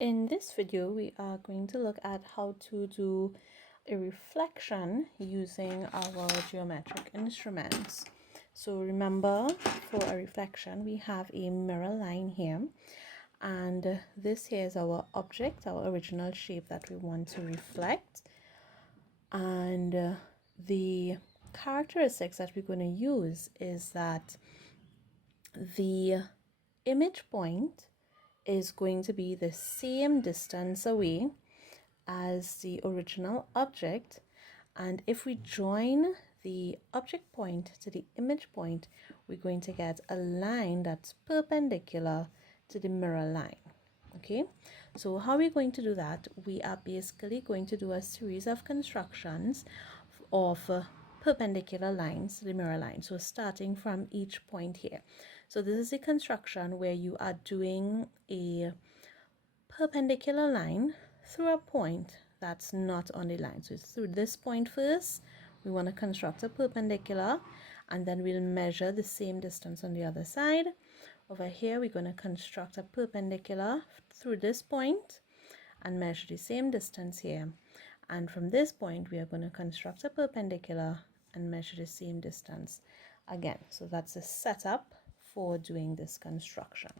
In this video, we are going to look at how to do a reflection using our geometric instruments. So remember, for a reflection, we have a mirror line here, and this here is our object, our original shape that we want to reflect. And the characteristics that we're going to use is that the image point is going to be the same distance away as the original object, and if we join the object point to the image point, we're going to get a line that's perpendicular to the mirror line. Okay, so how are we going to do that? We are basically going to do a series of constructions of perpendicular lines to the mirror line. So starting from each point here. So this is a construction where you are doing a perpendicular line through a point that's not on the line. So it's through this point first. We want to construct a perpendicular, and then we'll measure the same distance on the other side. Over here, we're going to construct a perpendicular through this point and measure the same distance here. And from this point, we are going to construct a perpendicular and measure the same distance again. So that's a setup for doing this construction.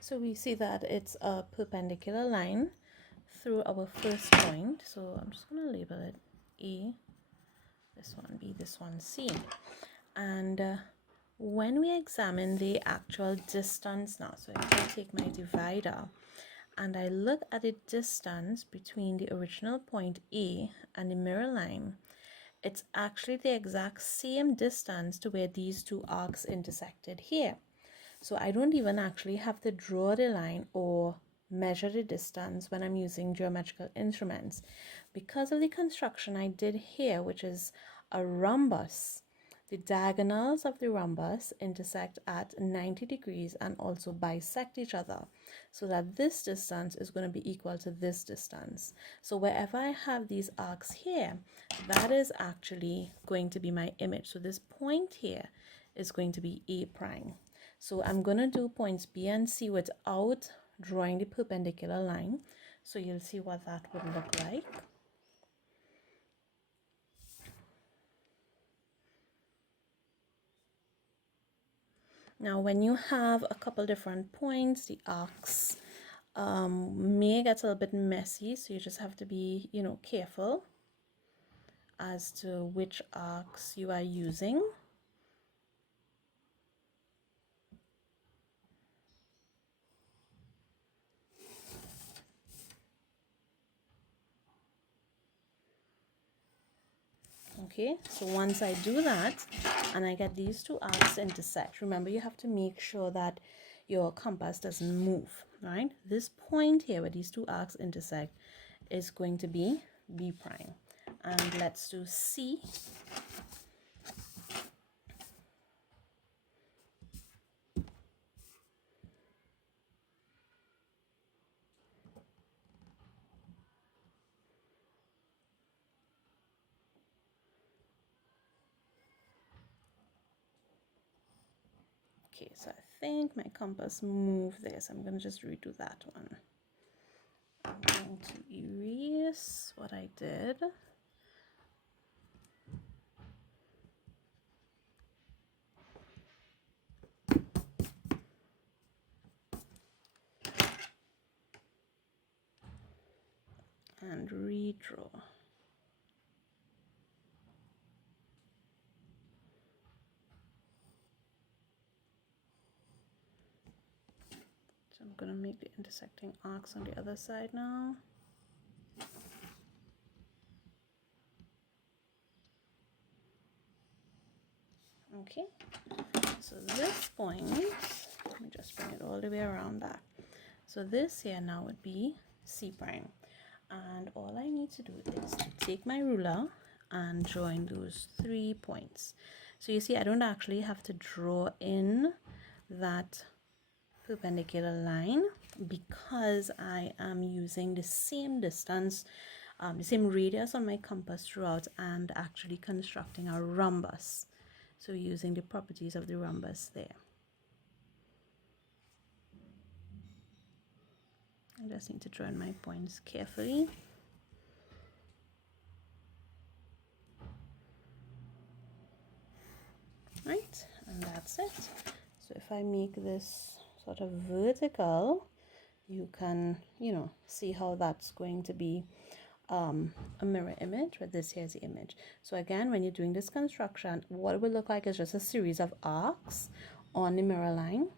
So we see that it's a perpendicular line through our first point. So I'm just going to label it A, this one B, this one C. And when we examine the actual distance now, so if I take my divider and I look at the distance between the original point A and the mirror line, it's actually the exact same distance to where these two arcs intersected here. So I don't even actually have to draw the line or measure the distance when I'm using geometrical instruments. Because of the construction I did here, which is a rhombus, the diagonals of the rhombus intersect at 90 degrees and also bisect each other, so that this distance is going to be equal to this distance. So wherever I have these arcs here, that is actually going to be my image. So this point here is going to be A prime. So I'm going to do points B and C without drawing the perpendicular line. So you'll see what that would look like. Now, when you have a couple different points, the arcs may get a little bit messy. So you just have to be, careful as to which arcs you are using. Okay, so once I do that and I get these two arcs intersect, remember you have to make sure that your compass doesn't move, right? This point here where these two arcs intersect is going to be B prime. And let's do C. Okay, so I think my compass moved this. I'm going to just redo that one. I'm going to erase what I did. And redraw. So I'm going to make the intersecting arcs on the other side now. Okay, so this point, let me just bring it all the way around back. So this here now would be C prime. And all I need to do is to take my ruler and join those 3 points. So you see, I don't actually have to draw in that perpendicular line because I am using the same distance, the same radius on my compass throughout, and actually constructing a rhombus. So using the properties of the rhombus there. I just need to join my points carefully. Right, and that's it. So if I make this sort of vertical, you can, see how that's going to be a mirror image, but this here is the image. So again, when you're doing this construction, what it will look like is just a series of arcs on the mirror line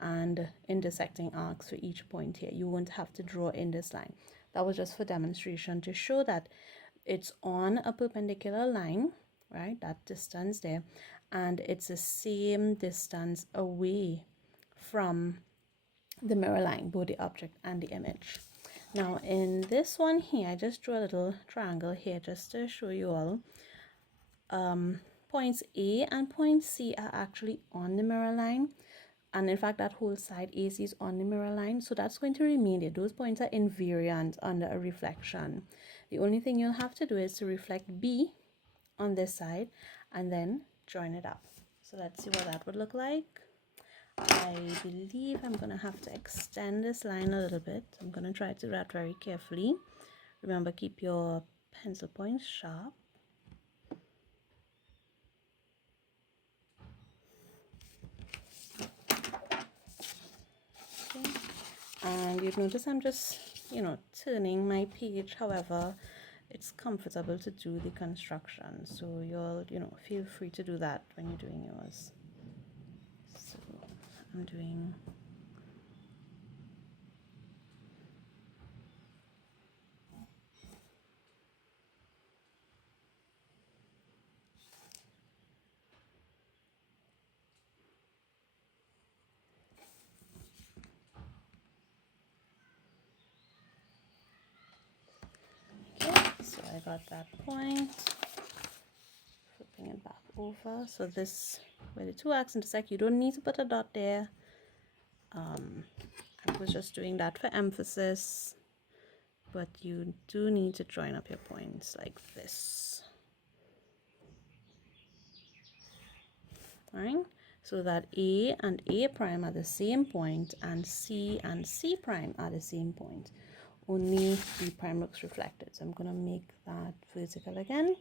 and intersecting arcs for each point here. You won't have to draw in this line. That was just for demonstration to show that it's on a perpendicular line, right, that distance there, and it's the same distance away from the mirror line, both the object and the image. Now in this one here, I just drew a little triangle here just to show you all. Points A and point C are actually on the mirror line, and in fact that whole side AC is on the mirror line, so that's going to remain there. Those points are invariant under a reflection. The only thing you'll have to do is to reflect B on this side and then join it up. So let's see what that would look like. I believe I'm going to have to extend this line a little bit. I'm going to try to do that very carefully. Remember, keep your pencil points sharp. Okay. And you'd notice I'm just, turning my page however it's comfortable to do the construction. So you'll, feel free to do that when you're doing yours. So I'm doing so I got that point, flipping it back over. So this, where the two arcs intersect, you don't need to put a dot there. I was just doing that for emphasis, but you do need to join up your points like this. All right, so that A and A prime are the same point, and C prime are the same point. Only B prime looks reflected. So I'm going to make that vertical again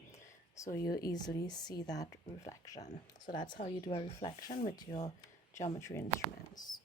so you easily see that reflection. So that's how you do a reflection with your geometry instruments.